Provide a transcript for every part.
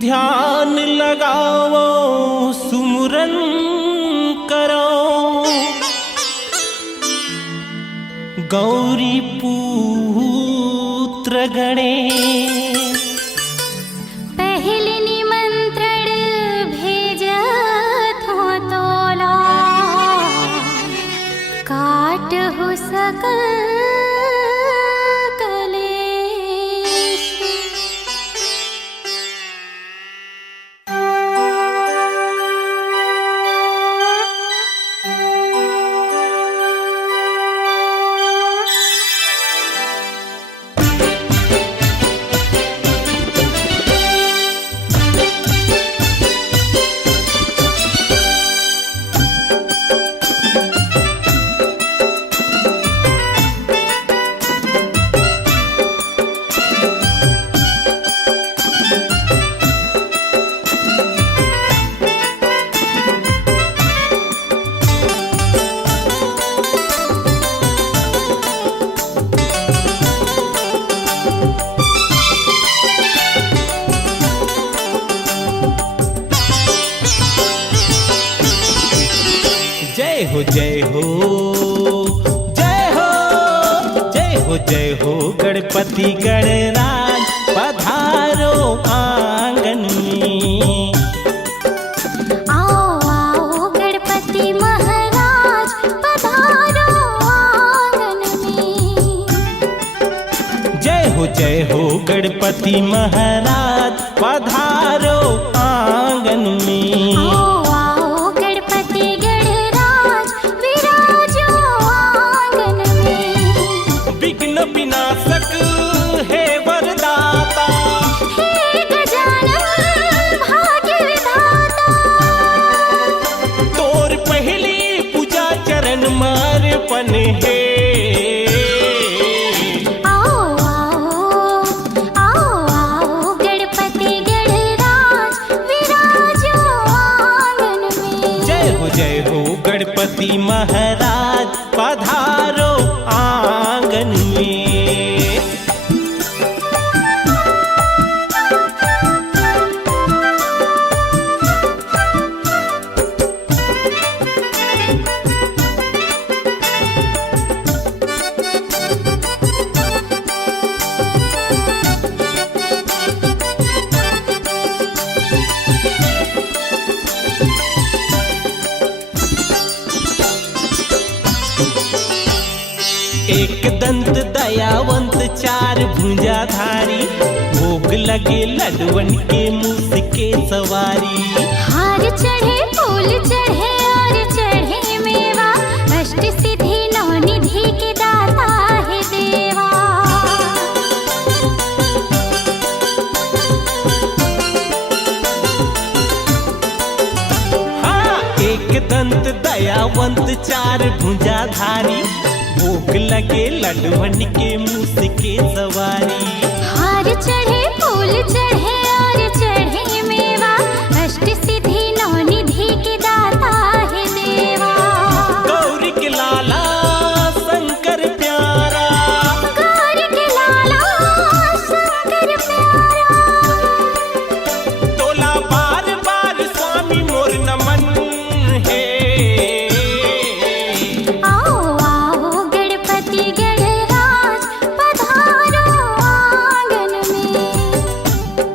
ध्यान लगाओ सुमुरन करो, गौरी पुत्र गणेश। पहले निमंत्रण भेजत हो तोला, काट हो सकल कलेश। जय हो जय हो जय हो जय हो जय हो गणपति गणराज पधारो आंगन में। आओ आओ गणपति महाराज पधारो आंगन में। जय हो गणपति महाराज पधारो आंगन में। आओ आओ गणपति गणराज विराजो आंगन में। विघ्न विनाशक हे वरदाता, हे गजानन भाग्य विधाता। तोर पहली पूजा चरण मार्पण है। आओ आओ आओ आओ गणपति गणराज विराजो आंगन में। जय हो गणपति महाराज पधारो आंगन में। एक दंत दयावंत चार भुजाधारी, भोग लगे लडवन के मुँह के सवारी। हार चढ़े फूल चढ़े और चढ़े मेवा, अष्ट सिद्धि नौ निधि के दाता है देवा। हाँ, एक दंत दयावंत चार भुजाधारी, भोग लगे लडवन के मुँह के सवारी। हार चढ़े फूल चढ़े और चढ़े मेवा, अष्ट सिद्धि नौ निधि के दाता है देवा। गौरी के लाला शंकर प्यारा, गौरी के लाला शंकर प्यारा। तोला बार बार स्वामी मोर नमन है। आओ आओ गणपति गणराज पधारो आंगन में।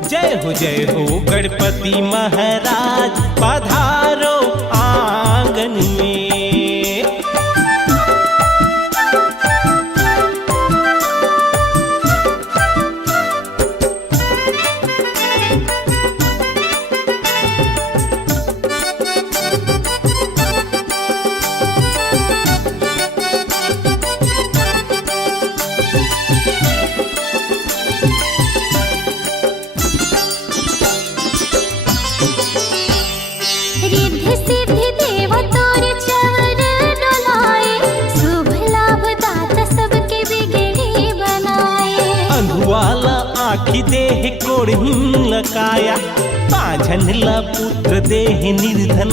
जय हो गणपति महाराज पधारो आंगन में। रिद्धि सिद्धि देव तोर चवर डोलाए, शुभ लाभ दाता सबके बिगड़ी बनाए। अंधुआला आखि देह कोढ़िन लकाया, पाझन ला पुत्र देह निर्धन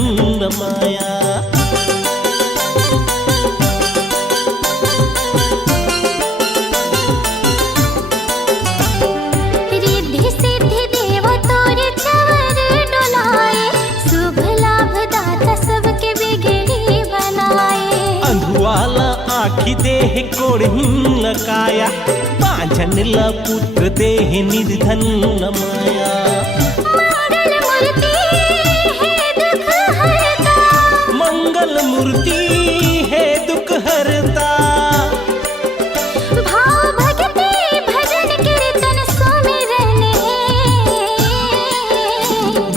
माया। रिद्धि सिद्धि देव तोर चवर बाकी देह कोढ़िन लकाया, बांझन ल पुत्र देह निर्धन न माया। मंगल मूर्ति है दुख हरता, मंगल मूर्ति है दुख हरता। भाव भक्ति भजन कीर्तन सुमिरन है।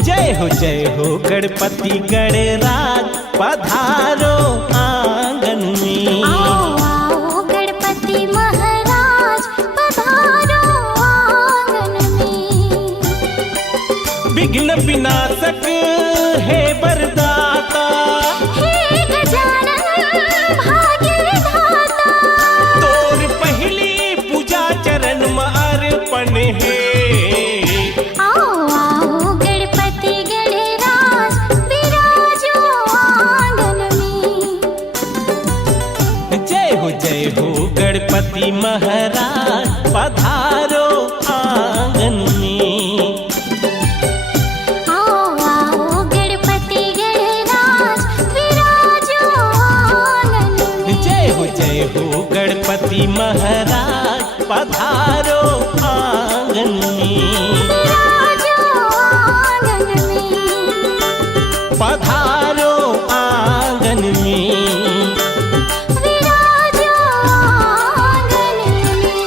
जय हो गणपति गणराज पधारो आंगन में। आओ गणपति महाराज पधारो आंगन में। विघ्न विनाशक है वरदाता, हे गजानन भाग्य विधाता। तोर पहली पूजा चरण में अर्पण है। आओ गणपति गणराज विराजो आंगन में। जय हो गणपति महाराज पधारो आंगन में। आओ गणपति गणराज विराजो आंगन में। जय हो गणपति महाराज पधारो आंगन में। विराजो आंगन में। पधारो आंगन में। विराजो आंगन में।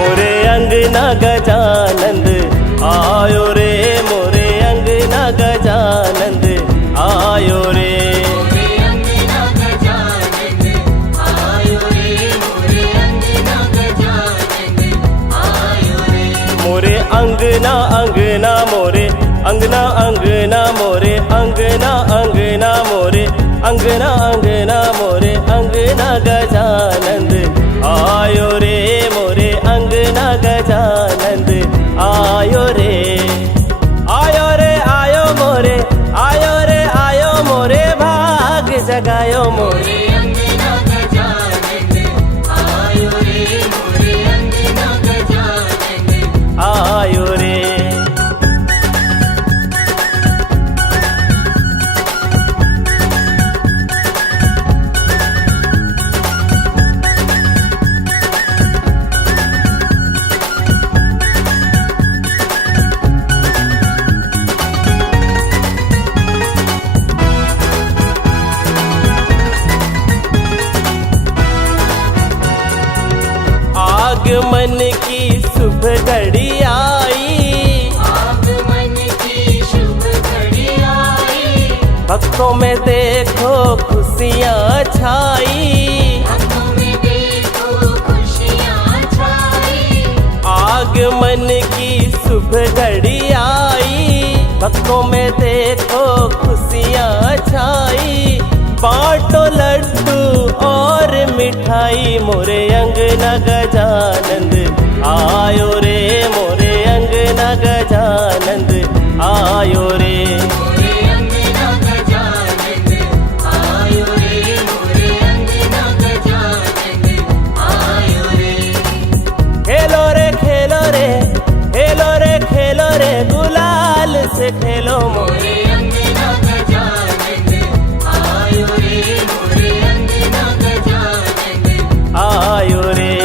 मोरे अंगना गजानंद आयो रे, मोरे अंगना गजानंद आयो रे। मोरे अंगना अंगना मोरे अंगना अंगना मोरे अंगना अंगना मोरे अंगना अंगना मोरे अंगना गजानंद आयो रे, मोरे अंगना गजानंद आयो रे। आयो रे आयो मोरे, आयो रे आयो मोरे, भाग जगायो मोरे। आयो रे। आगमन की शुभ घड़ी आई, आगमन की शुभ घड़ी आई। भक्तों में देखो खुशियाँ छाई, भक्तों में देखो खुशियाँ छाई। आगमन की शुभ घड़ी आई, भक्तों में देखो खुशियाँ छाई। बांटो लड्डू और मिठाई, मोरे अंगना गजानंद आयो रे, मोरे अंगना गजानंद आयो रे। खेलो रे खेलो रे, खेलो रे खेलो रे, गुलाल से खेलो मोरे। आयो रे।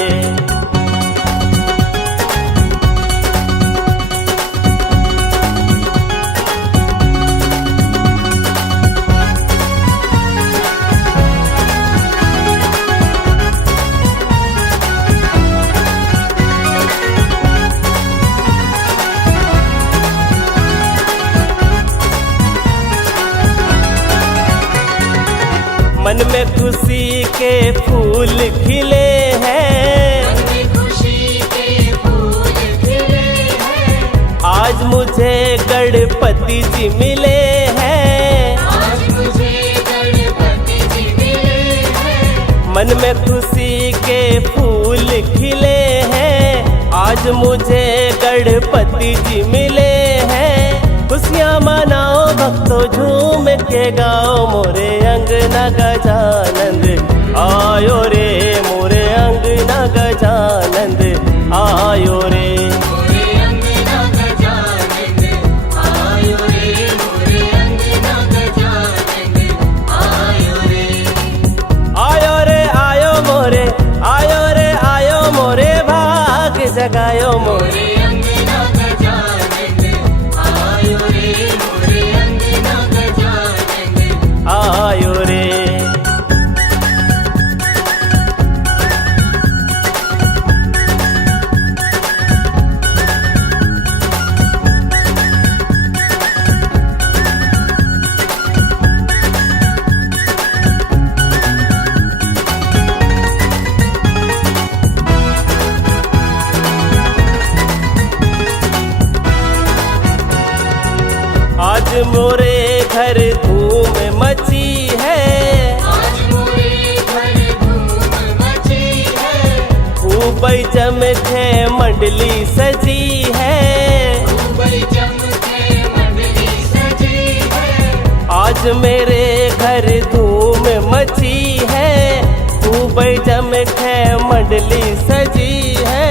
मन में खुशी के के फूल खिले हैं, मन में खुशी के फूल खिले हैं। आज मुझे गणपति जी मिले हैं, आज मुझे गणपति जी मिले हैं। मन में खुशी के फूल खिले हैं, आज मुझे गणपति जी मिले हैं। खुशियाँ मनाओ भक्तों झूम के गाओ, मोरे अंगना गजानंद आयो रे, मोरे अंगना गजानंद आयो रे। मोरे अंगना गजानंद आयो रे, मोरे अंगना गजानंद आयो रे। आयो रे आयो मोरे, आयो रे आयो मोरे, भाग जगायो मोरे। मोरे अंगना गजानंद आयो रे, मोरे अंगना गजानंद आयो रे। आज मोरे घर धूम मची है, आज मोरे घर धूम मची है। खूब चमके मंडली सजी है, मुंबई चमके मंडली सजी है। आज मेरे घर धूम मची है, खूब चमके मंडली सजी है।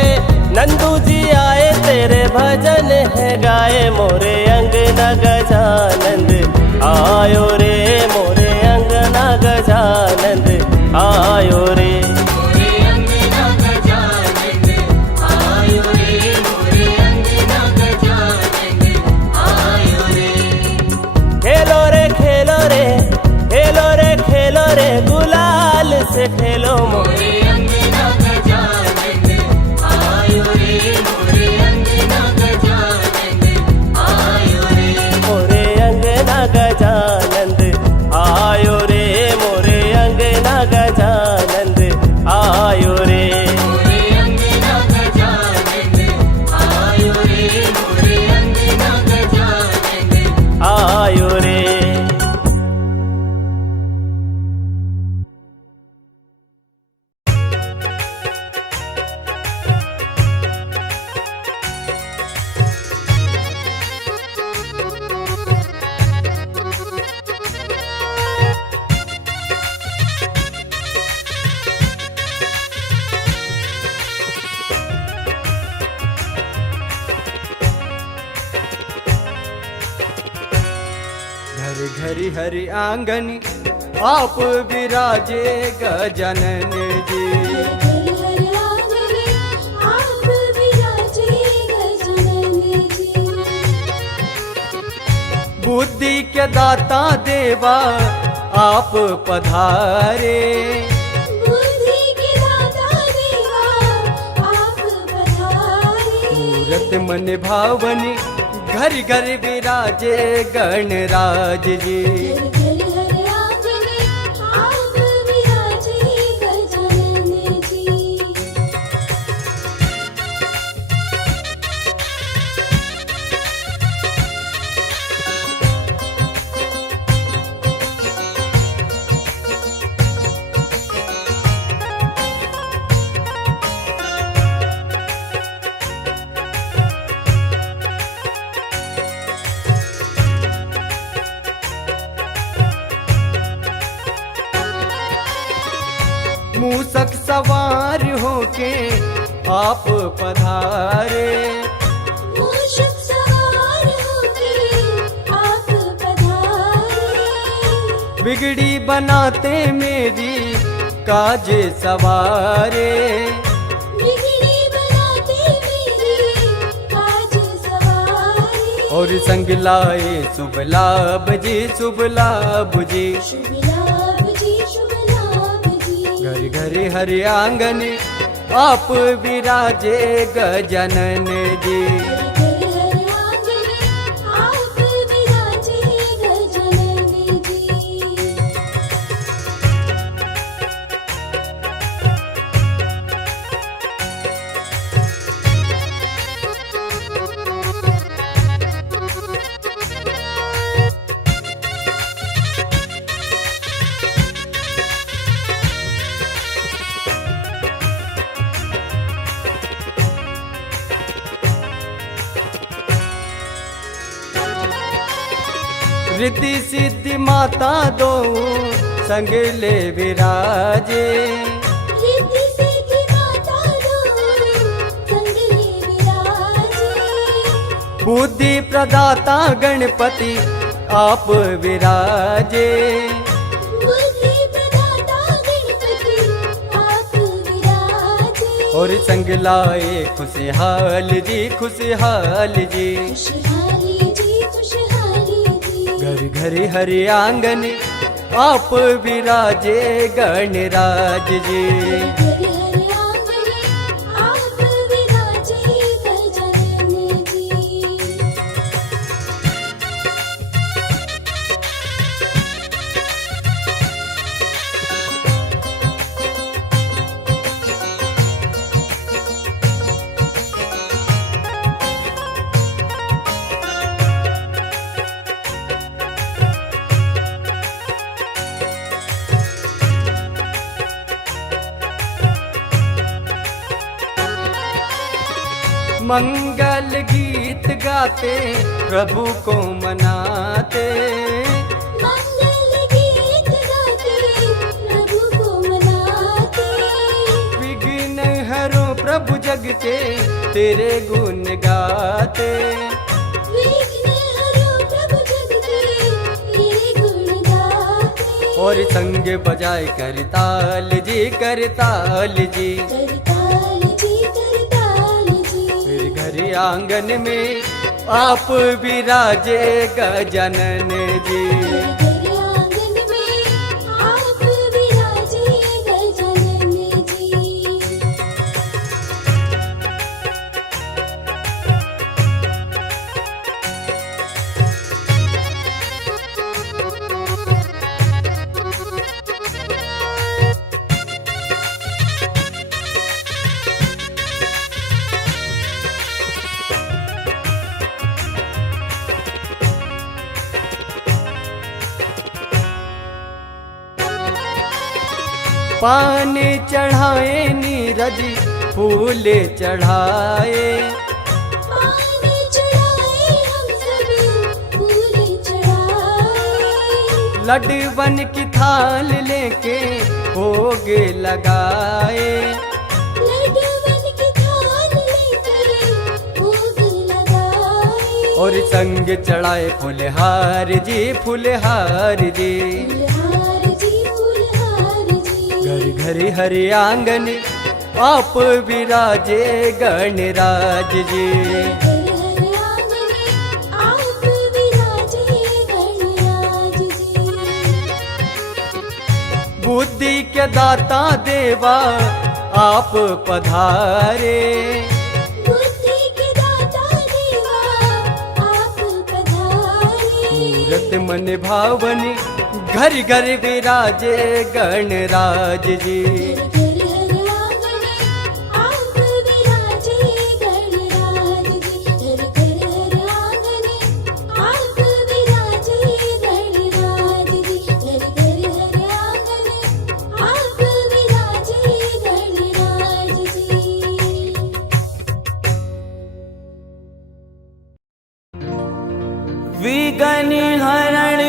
नंदू जी आए तेरे भजन है गाए, मोरे अंगना गजानंद आयो रे, मोरे अंगना गजानंद आयो रे। मोरे अंगना गजानंद आयो रे, मोरे अंगना गजानंद आयो रे। खेलो रे खेलो रे, खेलो रे खेलो रे, गुलाल से खेलो मोरे। मोरे अंगना गजानंद आयो रे, मोरे अंगना गजानंद आयो रे। मोरे अंगना गजानंद आयो रे, मोरे अंगना गजानंद आयो रे। मोरे अंगना गजानंद आयो रे, मोरे अंगना गजानंद आयो रे। घर घरी हरि आंगन आप विराजे गजानन जी। आप विराजे गजानन जी। बुद्धि के दाता देवा आप पधारे, बुद्धि के दाता देवा आप पधारे। मूरत मन भावनी घर घर विराजे गणराज जी। घर घर आंगन आप विराजे गजानन जी। मूसक सवार होके आप पधारे, मूषक सवार होके आप पधारे। बिगड़ी बनाते मेरी काज सवारे। बिगड़ी बनाते मेरी काज सवारे। और संग लाए शुभ लाभ जी, शुभ लाभ जी। शुभ लाभ जी, शुभ लाभ जी। घर घर हरि आंगन आप विराजे गजानन जी। घर घर आंगन आप विराजे गजानन जी। रिद्धि सिद्धि माता दो संग ले विराजे। रिद्धि सिद्धि माता दो संग ले विराजे। बुद्धि प्रदाता गणपति आप विराजे। बुद्धि प्रदाता गणपति आप विराजे। और संग लाए खुशहाल जी खुशहाल जी। खुशहाली जी खुशहाली जी। घर घर हरि आंगन आप विराजे गणराज जी। घर घर आंगन आप विराजे गजानन जी। मंगल गीत गाते प्रभु को मनाते। मंगल गीत गाते प्रभु को मनाते। विघ्न हरो प्रभु जग के तेरे गुण गाते। विघ्न हरो प्रभु जग के तेरे गुण गाते। और संग बजाए करताल जी करताल जी। करताल जी करताल जी। फिर घर आंगन में आप विराजे गजानन जी। घर आंगन में आप विराजे गजानन जी। पान चढ़ाए नीरज फूल चढ़ाए। पान चढ़ाए हम सब फूल चढ़ाए। लड्डूवन की थाल लेके भोग लगाए। लड्डूवन की थाल लेकर भोग लगाए। और संग चढ़ाए फुलहार जी फुलहार जी। फुलहार जी फुलहार जी। घर घर हरि आंगन आप विराजे गणराज जी। घर घर आंगन आप विराजे गणराज जी। बुद्धि के दाता देवा आप पधारे। बुद्धि के दाता देवा आप पधारे। मूरत मन भावनी घर घर विराजे गणराज जी। घर घर आंगन आप विराजे गणराज जी। घर घर आंगन आप विराजे गणराज जी। घर घर आंगन आप विराजे गणराज जी। विघ्न हरण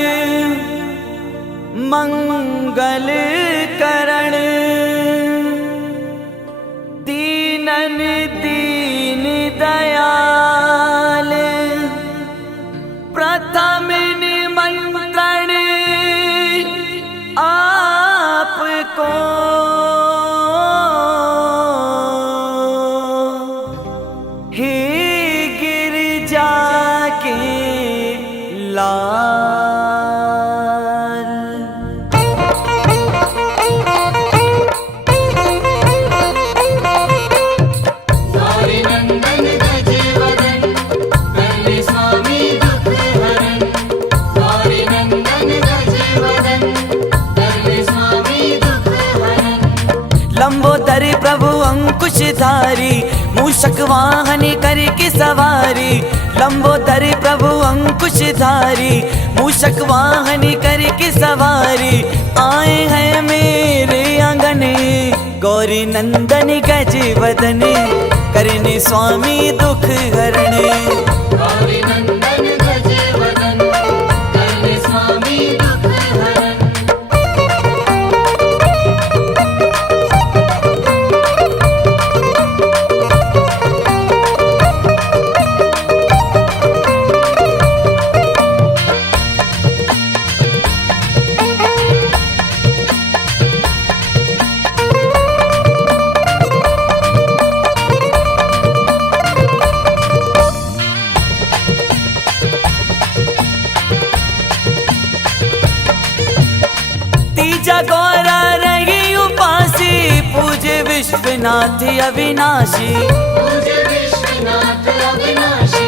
मंगल करण दीनन दीन दयाल प्रथम निमंत्रण आपको हे गिरिजा के लाल। गौरी नंदन गजवदन करले स्वामी दुख हरण। गौरी नंदन गजवदन करले स्वामी दुख हरण। लंबोदर प्रभु अंकुशधारी मूषक वाहन करके सवारी। लंबोदर प्रभु अंकुशधारी मूषक वाहन करके सवारी। आए हैं मेरे आंगन गौरी नंदन गजवदन करने स्वामी दुख हरण। गौरी नंदन गजवदन करले विश्वनाथ अविनाशी, पूज्य विश्वनाथ अविनाशी,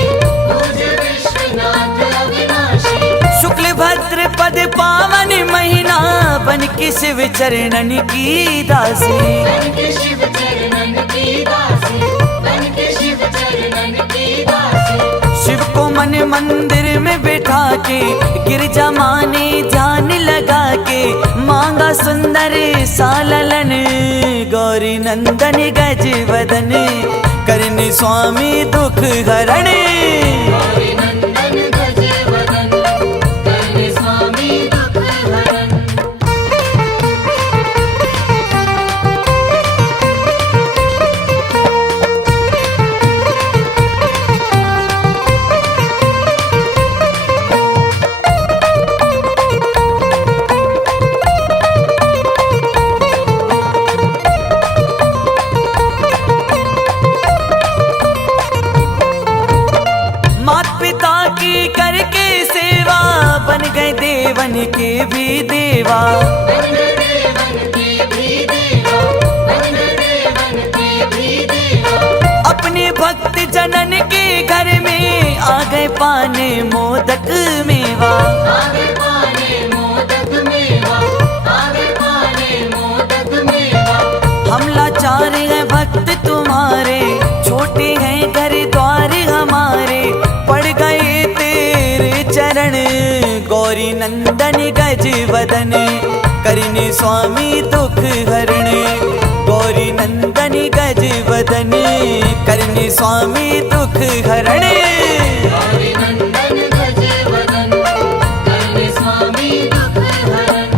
पूज्य विश्वनाथ अविनाशी। शुक्ल भद्र पद पावन महीना, बन के शिव चरणन की दासी। बन के शिव चरणन की दासी, बन के शिव चरणन की दासी। शिव को मन मंदिर में बैठा के, गिरजा माने ध्यान लगा के, मांगा सुंदर साललन, गौरी नंदन गज वदन, करने स्वामी दुख हरण। गौरी नंदन गज वदन, करने स्वामी दुख हरण। बन गए देवन के भी देवा, बन गए देवन के भी देवा, बन गए देवन के भी देवा। अपने भक्त जनन के घर में आ गए पाने मोदक मेवा। आ गए पाने मोदक मेवा, आ गए पाने मोदक मेवा। हम लाचार हैं भक्त तुम्हारे, छोटे हैं घर द्वार हमारे, पड़ गए तेरे चरण, गौरी नंदन गज वदन, करने स्वामी दुख हरण। गौरी नंदन गज वदन, करने स्वामी दुख हरण। गौरी नंदन गज वदन, करने स्वामी दुख हरण।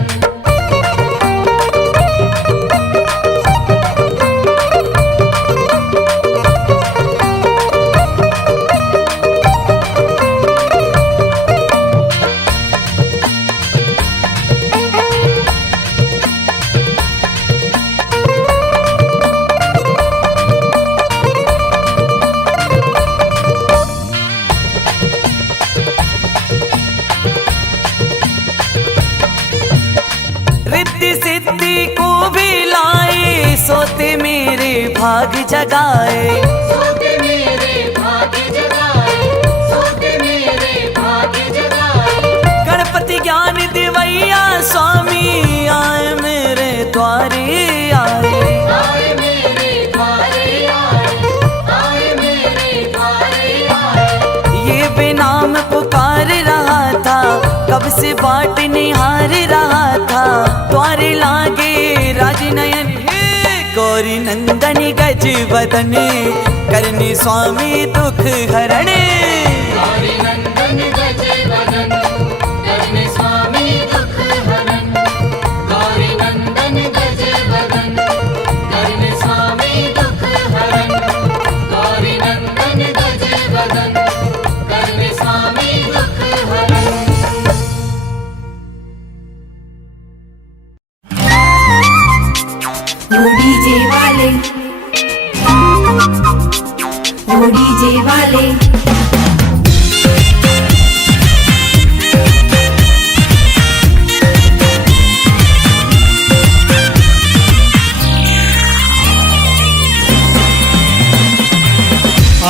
रिद्धि सिद्धि को भी लाए, सोते मेरे भाग जगाए। सोते मेरे भाग जगाए, सोते मेरे भाग जगाए। गणपति ज्ञान दिवैया स्वामी, आए मेरे द्वारे आए। आए मेरे द्वारे आए, आए मेरे द्वारे आए। ये बेनाम पुकार रहा था, कब से बाट निहार रहा था, द्वारे लागे राजनयन, गौरी नंदन गज वदन, करने स्वामी दुख हरण। गौरी नंदन गज वदन, करने स्वामी दुख हरण। गौरी नंदन गज वदन, करने स्वामी दुख हरण। गौरी नंदन गज वदन, करने स्वामी दुख हरण। वो डीजे वाले, वो डीजे वाले।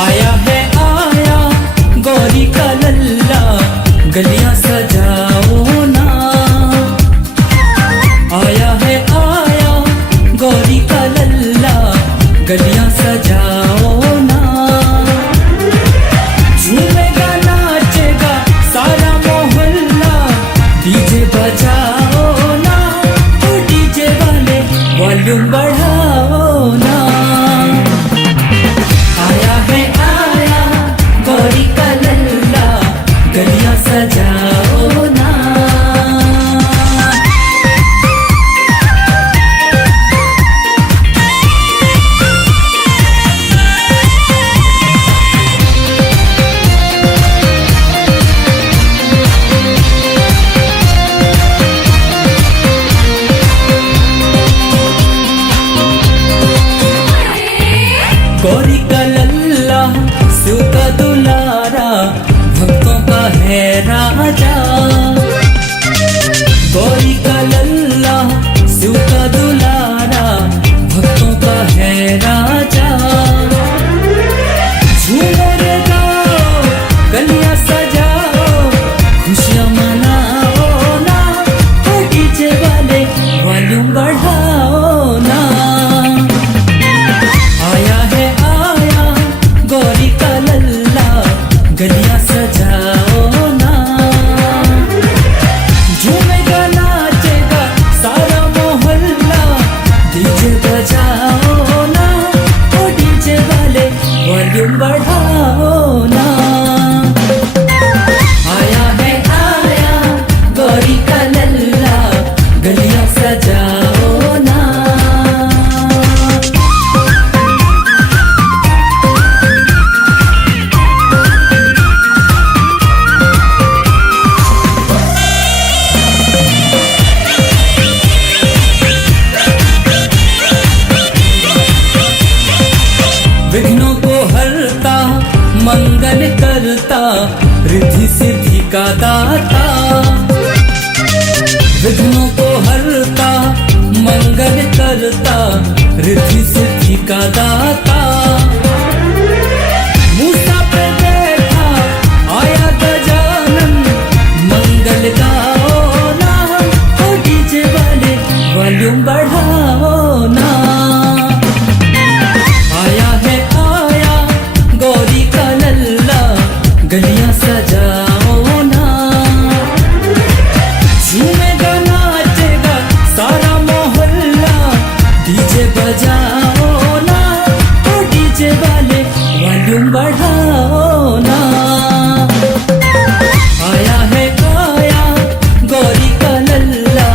आया है आया गौरी का लल्ला, गलियां सजाओ ना। आया है आया गौरी का लल्ला, गलियां सजाओ ना। वॉल्यूम बढ़ाओ ना। आया है आया गौरी का लल्ला, गलियां सजाओ ना। विघ्नों को हरता मंगल करता, रिद्धि सिद्धि का दाता। विघ्नों को हरता मंगल करता, रिद्धि सिद्धि का दाता। मूसा पे बैठा आया गजानन, मंगल गाओ ना। ओ डीजे वाले वॉल्यूम बढ़ाओ ना। आया है आया गौरी का लल्ला, गलियां सजाओ ना। झूमेगा नाचेगा सारा मोहल्ला, डीजे बजाओ ना। ओ डीजे वाले वॉल्यूम बढ़ाओ ना। आया है आया गौरी का लल्ला,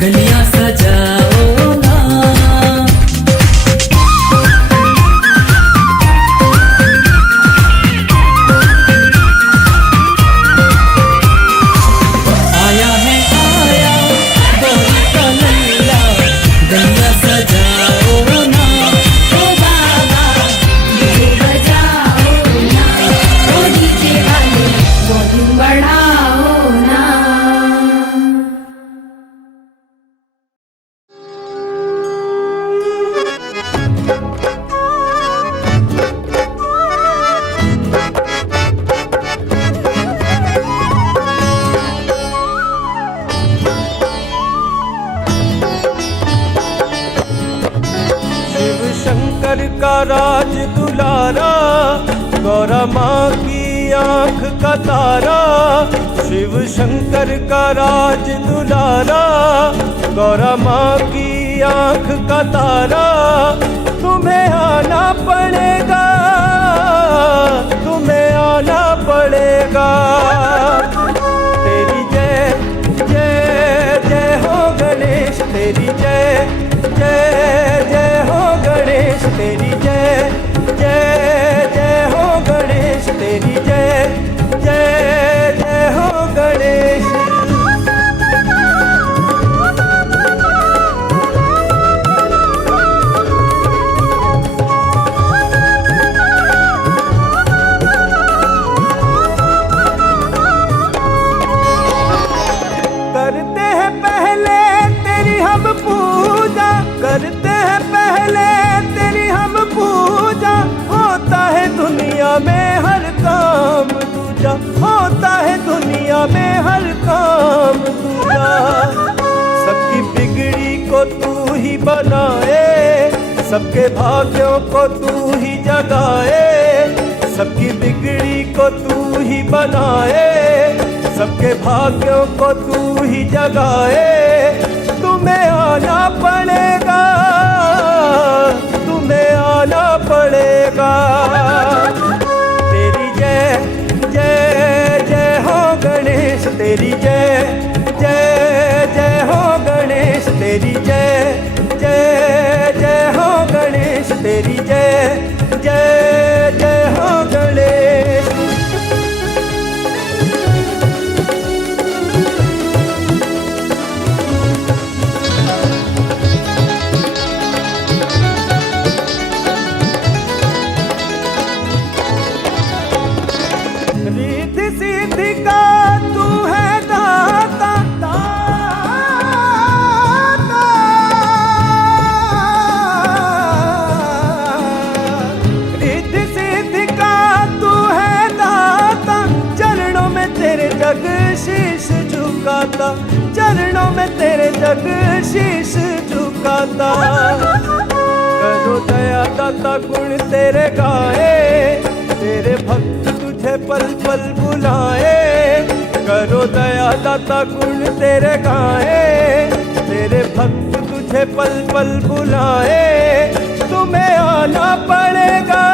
गलियां सजाओ ना। आया है आया गौरी का लल्ला, गलियां सजाओ ना। ओ बाबा डीजे बजाओ ना, ओ डीजे वाले वॉल्यूम बढ़ाओ ना। शिव शंकर का राज दुलारा, गौरा माँ की आँख का तारा। शिव शंकर का राज दुलारा, गौरा माँ की आँख का तारा। तुम्हें आना पड़ेगा, तुम्हें आना पड़ेगा। तेरी जय जय जय हो गणेश, तेरी जय जय जय हो गणेश, तेरी जय जय जय हो गणेश, तेरी जय जय जय हो गणेश। करते हैं पहले तेरी हम पूजा, करते हैं पहले तेरी हम पूजा। होता है दुनिया में हर काम दूजा, होता है दुनिया में हर काम दूजा। सबकी बिगड़ी को तू ही बनाए, सबके भाग्यों को तू ही जगाए। सबकी बिगड़ी को तू ही बनाए, सबके भाग्यों को तू ही जगाए। तुम्हें आना पड़ेगा, तुम्हें आना पड़ेगा। तेरी जय जय जय हो गणेश, तेरी जय जय जय हो गणेश, तेरी जय जय जय हो गणेश, तेरी जय जय जय हो गणेश। रिद्धि सिद्धि का तू है दाता, रिद्धि सिद्धि का तू है दाता। चरणों में तेरे जग शीश झुकाता, चरणों में तेरे जग शीश झुकाता। करो दया दाता गुण तेरे गाए, तेरे भक्त तुझे पल पल बुलाए। करो दया दाता गुण तेरे गाए, तेरे भक्त तुझे पल पल बुलाए। तुम्हें आना पड़ेगा,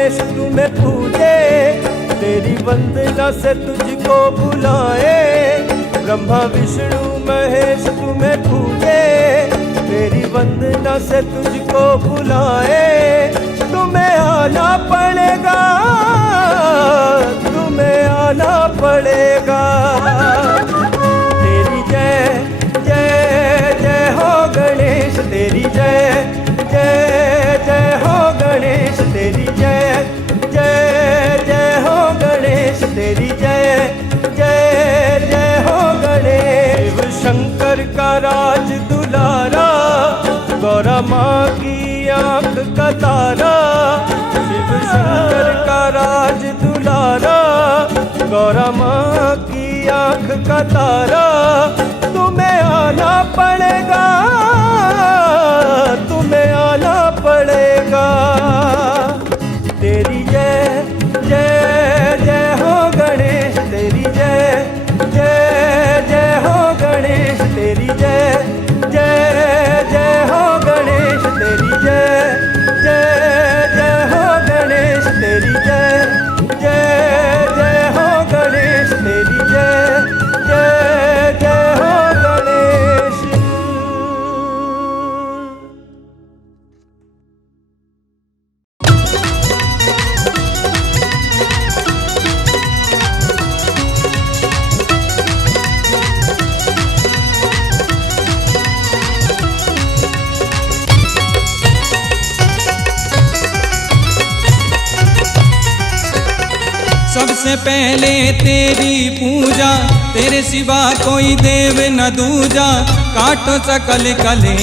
गणेश तुम्हें पूजे, तेरी वंदना से तुझको बुलाए। ब्रह्मा विष्णु महेश तुम्हें पूजे, तेरी वंदना से तुझको बुलाए। तुम्हें आना पड़ेगा, तुम्हें आना पड़ेगा। तेरी जय जय जय हो गणेश, तेरी जय जय जय हो गणेश, तेरी जय जय जय हो गणेश, तेरी जय जय जय हो गणेश। शिव शंकर का राज दुलारा, गौरा माँ की आँख का तारा। शिव शंकर का राज दुलारा, गौरा माँ की आँख का तारा। तुम्हें आना पड़ेगा, तुम्हें आना पड़ेगा। तेरी जय जय जय हो गणेश, तेरी जय जय जय हो गणेश, तेरी जय जय जय हो गणेश, तेरी जय जय जय हो गणेश, तेरी जय जय जय हो गणेश, तेरी जय जय जय हो गणेश। सबसे पहले तेरी पूजा, तेरे सिवा कोई देव न दूजा। काटो सकल कले,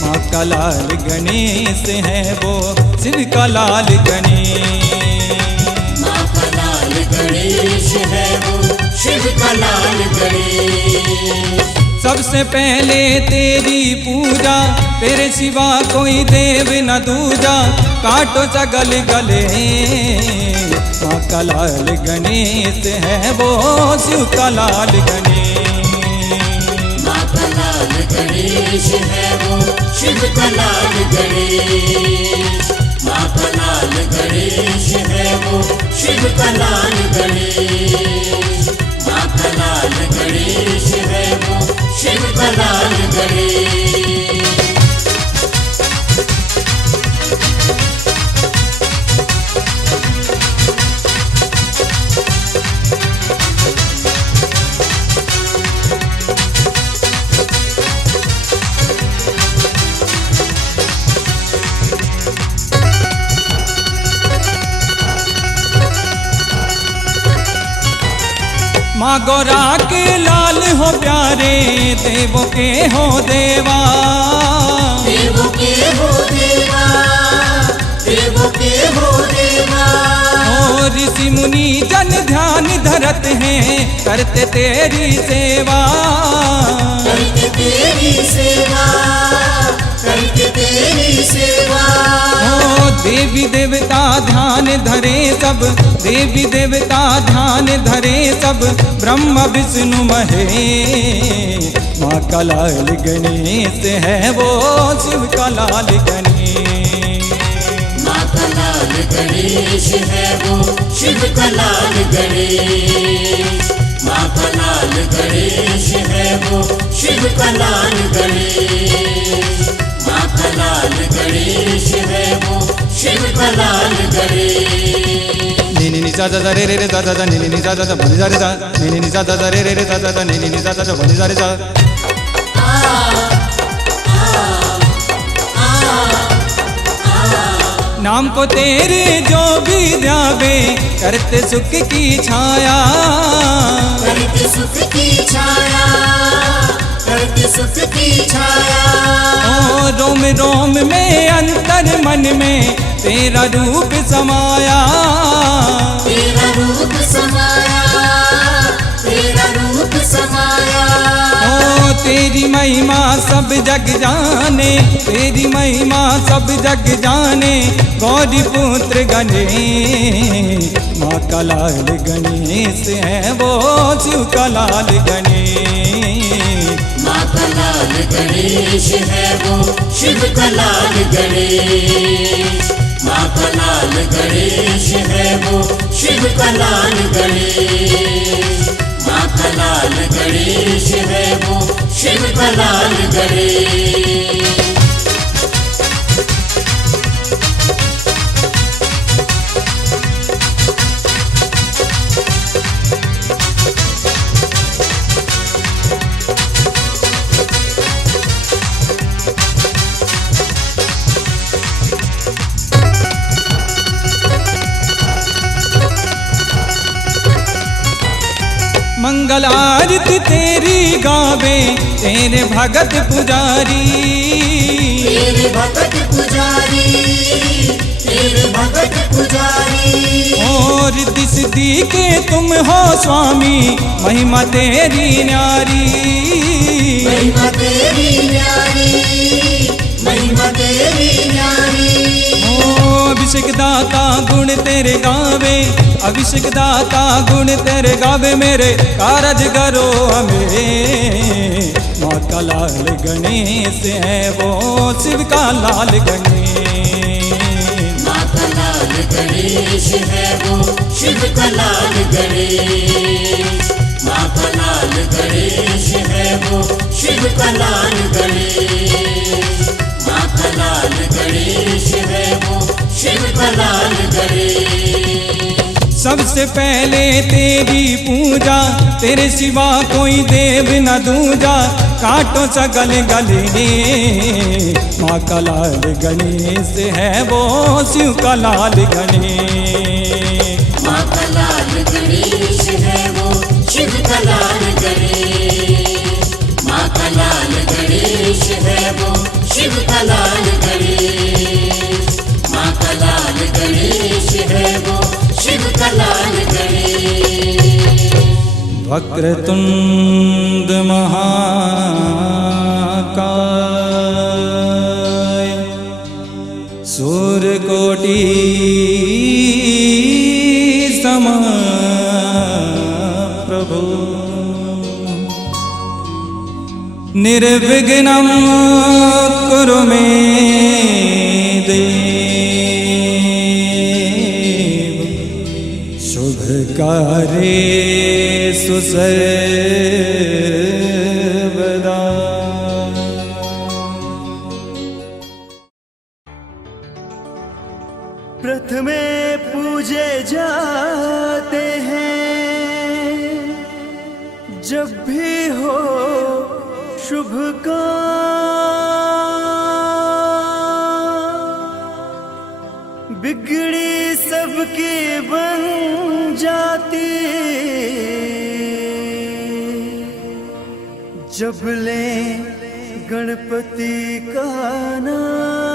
माँ का लाल गणेश है वो, शिव का लाल गणेश। माँ का लाल गणेश है वो, शिव का लाल गणेश। सबसे पहले तेरी पूजा, तेरे सिवा कोई देव न दूजा। काटो सकल गले, माँ का लाल गणेश है वो, शिव का लाल गणेश। माँ का लाल गणेश है वो, शिव का लाल गणेश। माँ का लाल गणेश है वो, शिव का लाल गणेश। माँ का लाल गणेश है वो, शिव का लाल गणेश। माँ गौरा के लाल हो प्यारे, देवों के हो देवा। देवों के हो देवा, देवों के हो देवा। और ऋषि मुनि जन ध्यान धरत हैं, करते तेरी सेवा। करते तेरी सेवा, करते तेरी सेवा। ओ देवी देवता ध्यान धरे सब, देवी देवता ध्यान धरे सब। ब्रह्मा विष्णु महेश, माँ का लाल गणेश है वो, शिव का लाल गणेश। माँ का लाल गणेश है वो, शिव का लाल गणेश। माँ का लाल गणेश है वो, शिव का लाल गणेश। माँ का लाल गणेश है वो, शिव का लाल गणेश। नी नी नी सा सा रे रे रे सा सा नी नी नी सा सा बनी सा रे सा, नी नी नी सा सा रे रे रे सा सा नी नी नी सा सा बनी सा रे सा। नाम को तेरे जो भी ध्यावे, करते सुख की छाया। करते सुख की छाया, करते सुख की छाया। ओ रोम रोम में अंतर मन में, तेरा रूप समाया। तेरा रूप समाया, तेरा रूप समाया। ओ तेरी महिमा सब जग जाने, तेरी महिमा सब जग जाने। गौरी पुत्र गणेश, माँ का लाल गणेश है वो, शिव का लाल गणेश। माँ का लाल गणेश है वो, शिव का लाल गणेश। माँ का लाल गणेश है वो शिव का लाल गणेश। माँ का लाल गणेश है वो शिव का लाल गणेश। मंगल आरती तेरी गावे तेरे भगत पुजारी। तेरे भगत पुजारी, तेरे भगत पुजारी। और रिद्धि सिद्धि के तुम हो स्वामी, महिमा तेरी न्यारी। महिमा तेरी न्यारी, महिमा तेरी न्यारी। अभिषेक दाता गुण तेरे गावे, अभिषेक दाता गुण तेरे गावे, मेरे कारज करो हमें। माँ का लाल गणेश है वो शिव का लाल गणेश। माँ का लाल गणेश है वो शिव का लाल गणेश। माँ का लाल गणेश है वो शिव का लाल गणेश। माँ का लाल गणेश है वो शिव का लाल गणेश। सबसे पहले तेरी पूजा, तेरे सिवा कोई देव न दूजा। काटो सगल गले माँ का लाल गणेश है वो शिव का लाल गणेश। माँ का लाल गणेश है वो शिव का लाल गणेश। माँ का लाल गणेश है वो शिव का लाल गणेश। माँ का लाल गणेश है वो शिव का लाल गणेश। वक्रतुंड महाकाय, सूर्यकोटि समप्रभ, निर्विघ्नं कुरु मे देव। शुभकार्येषु सर्वदा। प्रथमे पूजे जाते हैं जब भी हो शुभ काम। बिगड़ी सबकी बन जाती जब ले गणपति का नाम।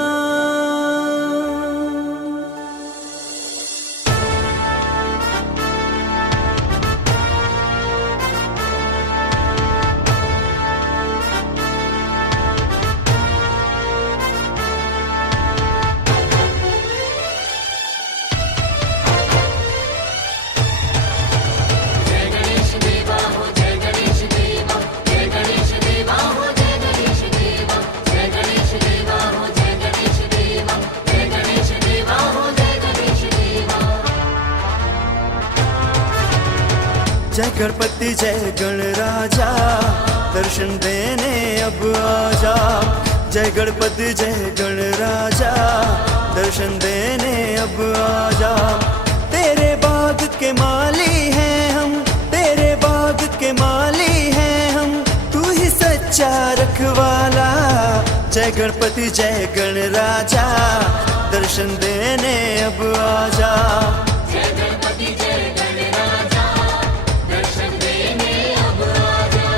जय गणपति जय गणराजा, दर्शन देने अब आजा। जय गणपति जय गणराजा, दर्शन देने अब आजा। तेरे बाग के माली हैं हम, तेरे बाग के माली हैं हम, तू ही सच्चा रखवाला। जय गणपति जय गणराजा, दर्शन देने अब आजा। जय गणपति जय गणराजा, दर्शन देने अब आजा।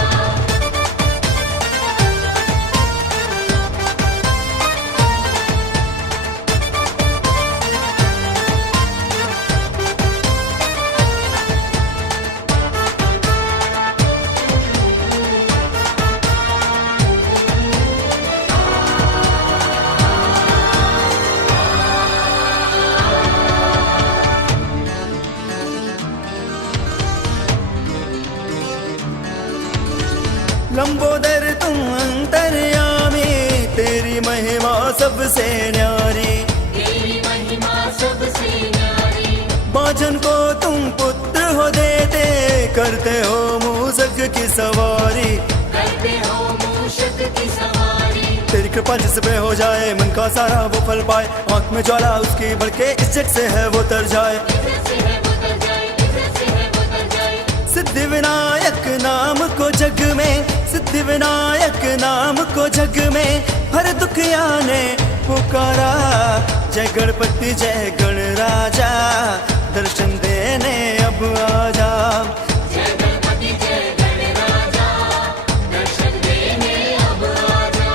लंबोदर तुम अंतर्यामी, तेरी महिमा सबसे न्यारी। तेरी महिमा सबसे न्यारी। बाजन को तुम पुत्र हो देते, करते हो मूषक की सवारी, करते हो मूषक की सवारी। तेरी कृपा जिस पे हो जाए, मन का सारा वो फल पाए, आंख में ज्वाला उसकी बढ़के इस जग से है वो तर जाए। इधर से है वो तर जाए, इधर से है वो तर जाए। सिद्धि विनायक नाम को जग में, सिद्धि विनायक नाम को जग में, हर दुखिया ने पुकारा। जय गणपति जय गणराजा, दर्शन देने अब आजा। जय गणपति जय गणराजा, दर्शन देने अब आजा।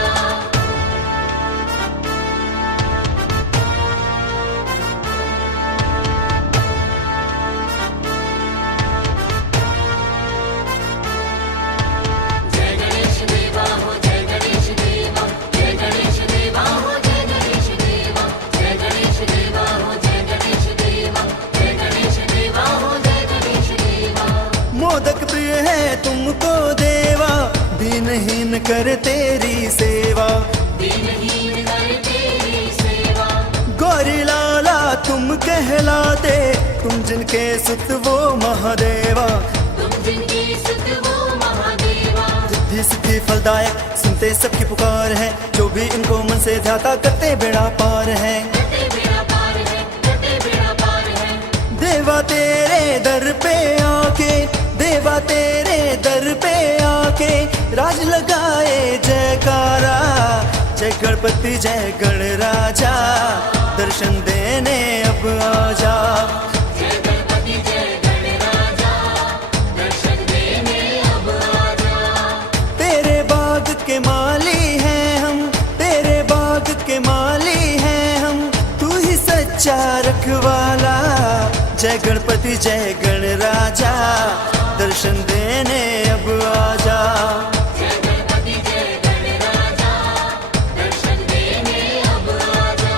जय गणेश देवा हो, जय गणेश देवा, जय गणेश देवा हो, जय गणेश देवा, जय गणेश देवा हो, जय गणेश देवा, जय गणेश देवा हो, जय गणेश देवा। मोदक प्रिय है तुमको देवा, दीनहीन कर तेरी सेवा। दीनहीन कर तेरी सेवा। गौरी लाला तुम कहलाते, तुम जिनके सुत वो महादेवा। तुम जिनके सुत वो महादेवा। रिद्धि सिद्धि फलदायक, सुनते सबकी पुकार है, जो भी इनको मन से ध्याता करते बेड़ा पार है। करते बेड़ा पार है, करते बेड़ा पार है। देवा तेरे दर पे आके, देवा तेरे दर पे आके, राज लगाए जयकारा। जय गणपति जय गणराजा, दर्शन देने अब आजा। जय गणपति जय गणराजा, दर्शन देने अब आजा। तेरे बाग के माली हैं हम, तेरे बाग के माली हैं हम, तू ही सच्चा रखवाला। जय गणपति जय गणराजा, दर्शन देने अब आजा। जय गणपति जय गणराजा, दर्शन देने अब आजा।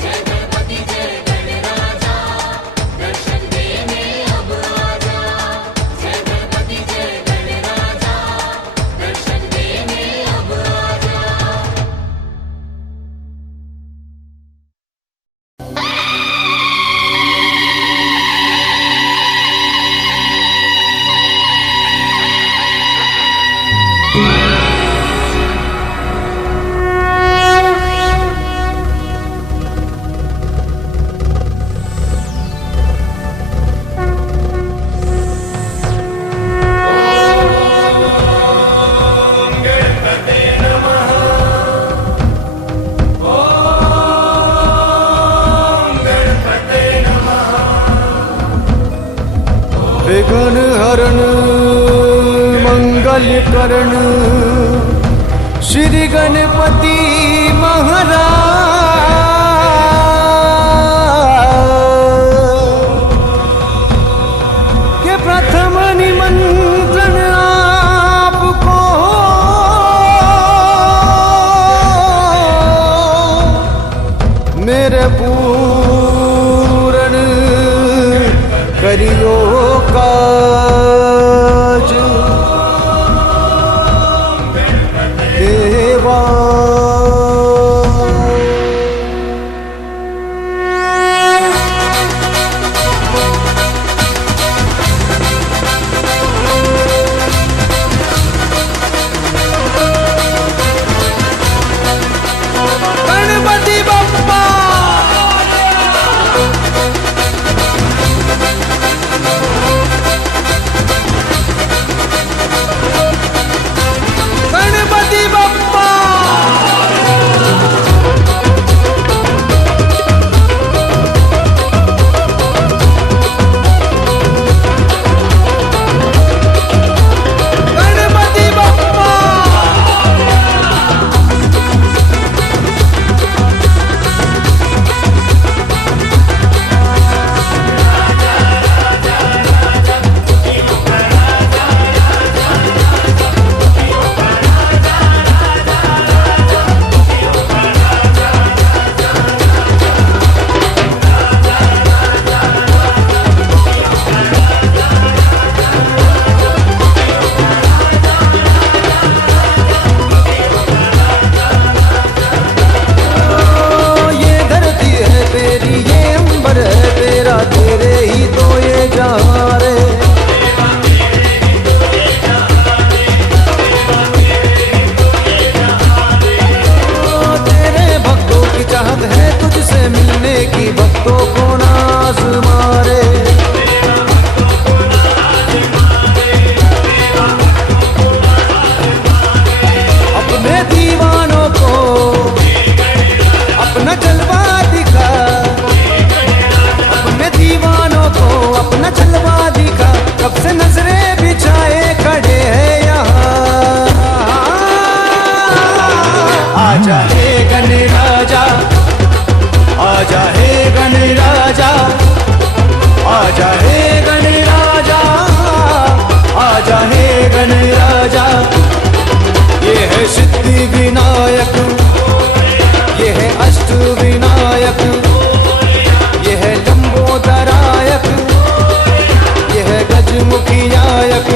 जय गणपति जय गणराजा, दर्शन देने अब आजा। जय गणपति जय गणराजा, दर्शन देने अब आजा। विघ्न हरण मंगल करण, श्री गणपति महाराज। के प्रथम निमंत्रण आपको, मेरे पूर्ण करियो काज। देवा आजा हे गणराजा, आजा हे गणराजा, आजा हे गणराजा। ये है सिद्धि विनायक, ये है अष्ट विनायक, ये है लंबोदरायक, ये है गजमुखियायक।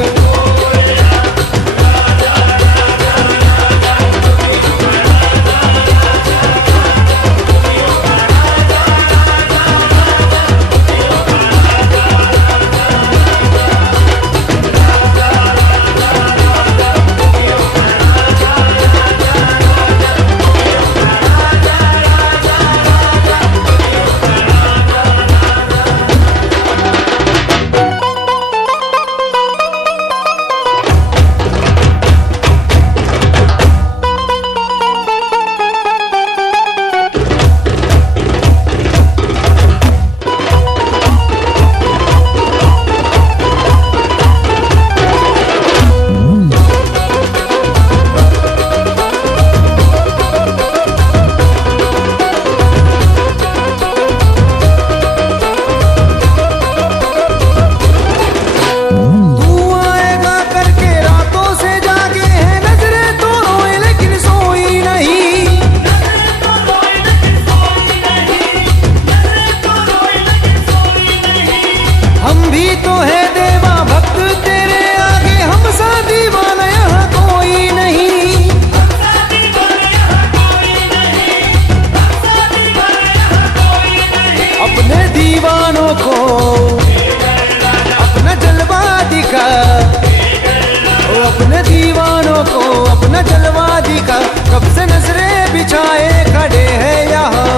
अपने दीवानों को अपना जलवा दिखा, कब से नजरें बिछाए खड़े हैं यहाँ।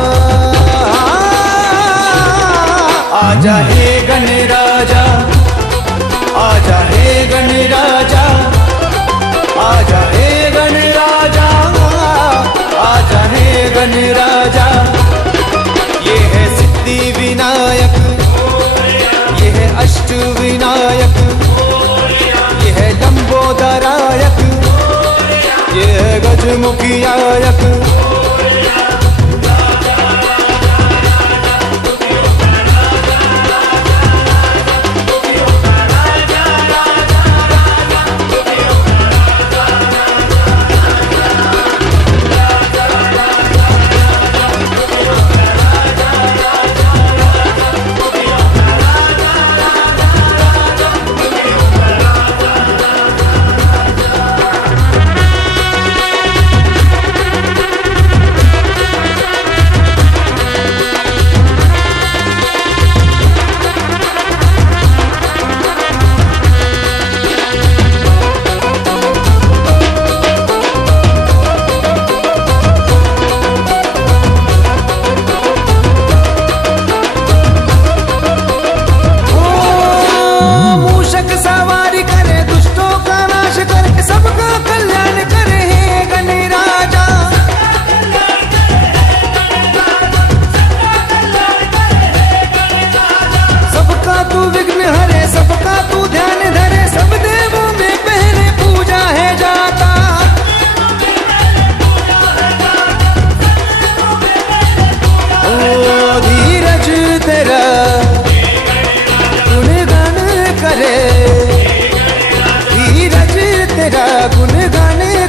आजा हे गणराजा, आजा हे गणराजा, आजा हे गणराजा, आजा हे गणराजा। ये है सिद्धि विनायक, ये है अष्ट विनायक, ये है लंबोदरायक, ये है गजमुखियायक।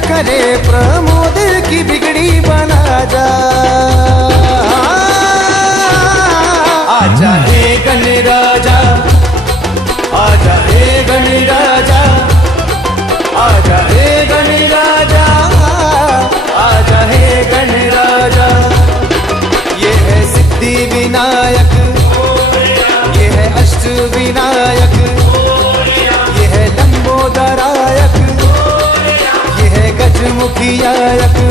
करे प्रमोद की बिगड़ी बना जा। आजा हे गणराजा, आजा हे गणराजा, आजा हे गणराजा, आजा हे गणराजा। ये है सिद्धि विनायक, ये है अष्ट विनायक, ये है लंबोदरायक, ये है गजमुखियायक।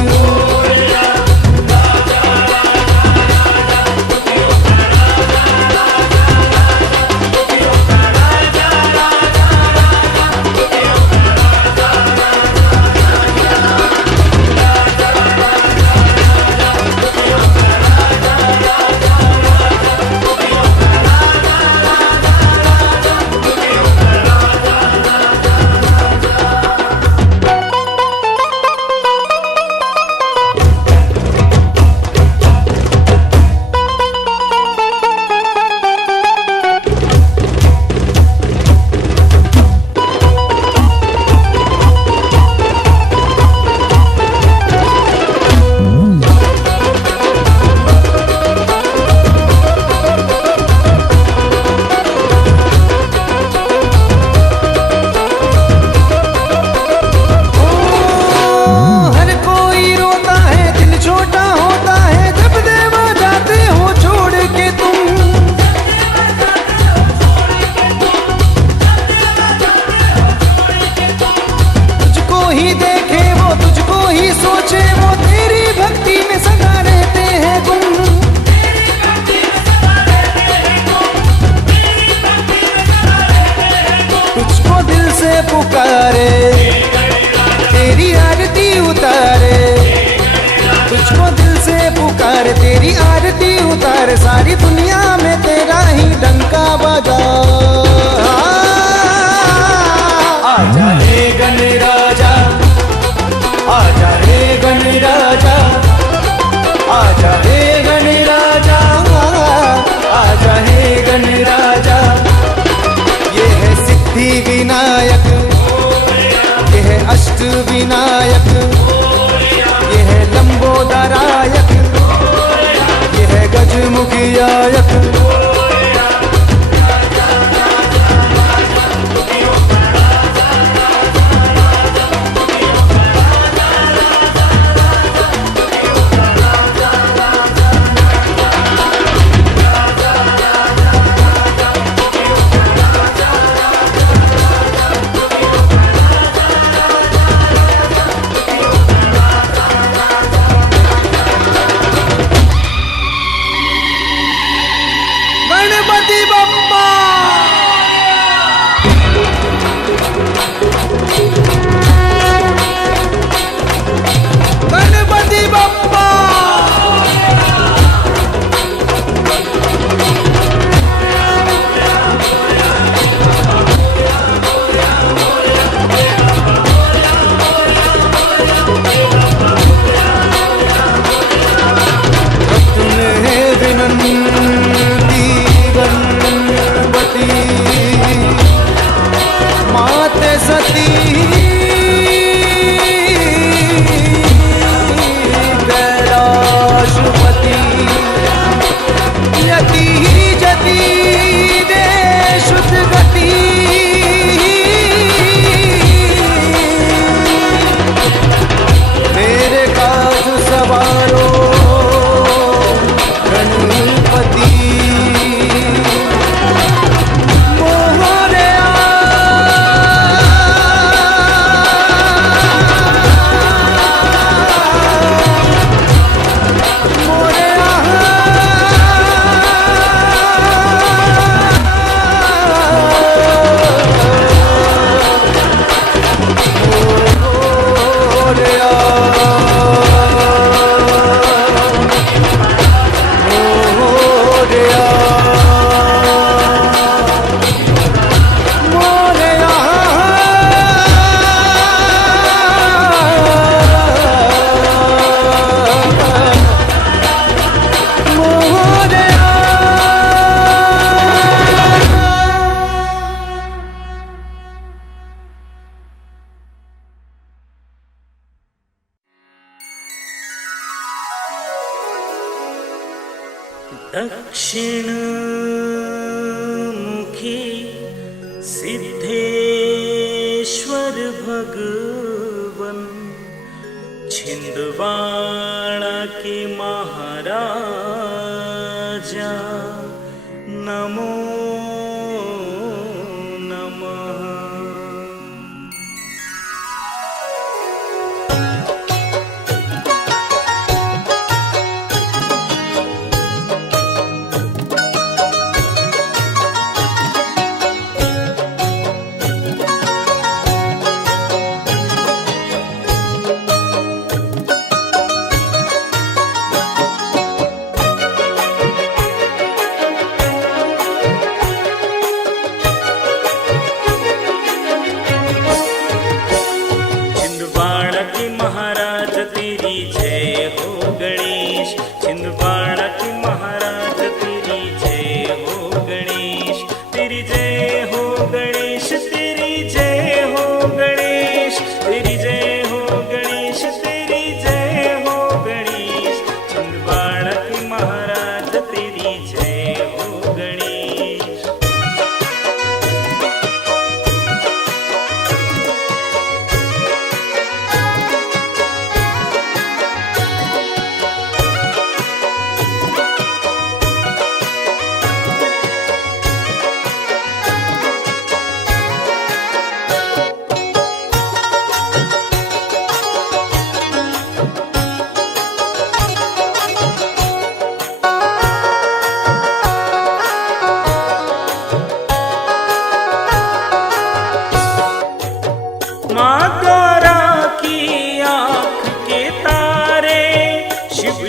कर तेरी आरती उतार, सारी दुनिया में तेरा ही डंका बजा। आजा रे गणराजा, आजा रे गणराजा, आजा हे गणराजा, आजा हे गणराजा। ये है सिद्धि विनायक, ये है अष्ट विनायक, ये है लंबोदरायक, ये है गजमुखियायक। गणपति बप्पा, गणपति बप्पा। रत्न विनंती गणपति, माते सती कैलाशपति, यति जति दे शुद्ध गति। मेरे काज सवारो गणपति, मोहरे दक्षिणमुखी सिद्धेश्वर भगवन, छिंदवाड़ा के महाराजा नमो नमः।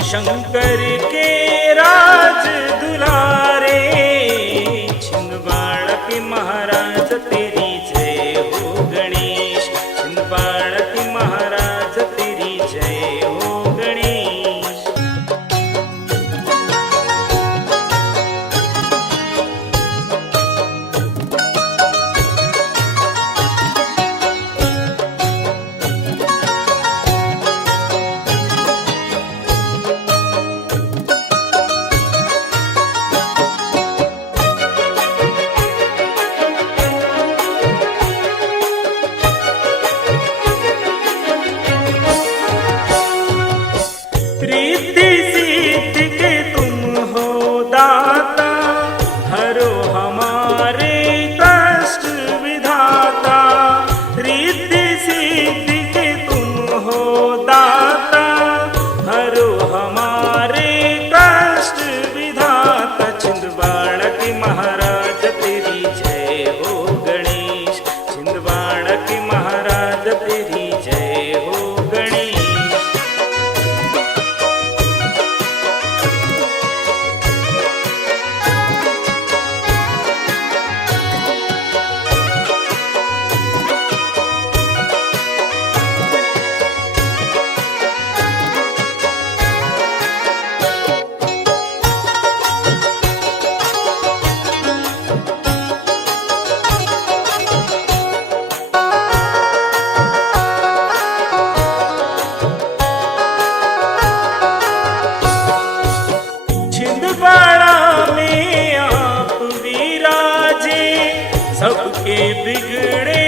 शंकर छिंदवाड़ा के महाराज तेरी जय हो गणेश। रिद्धि सिद्धि के तुम हो दाता, हरो हमारे कष्ट विधाता। रिद्धि सिद्धि के तुम हो दाता, हरो हमारे कष्ट विधाता। छिंदवाड़ा के महाराज तेरी जय हो गणेश, छिंदवाड़ा के महाराज तेरी जय हो गणेश। छिंदवाड़ा में आप विराजे, सबके बिगड़े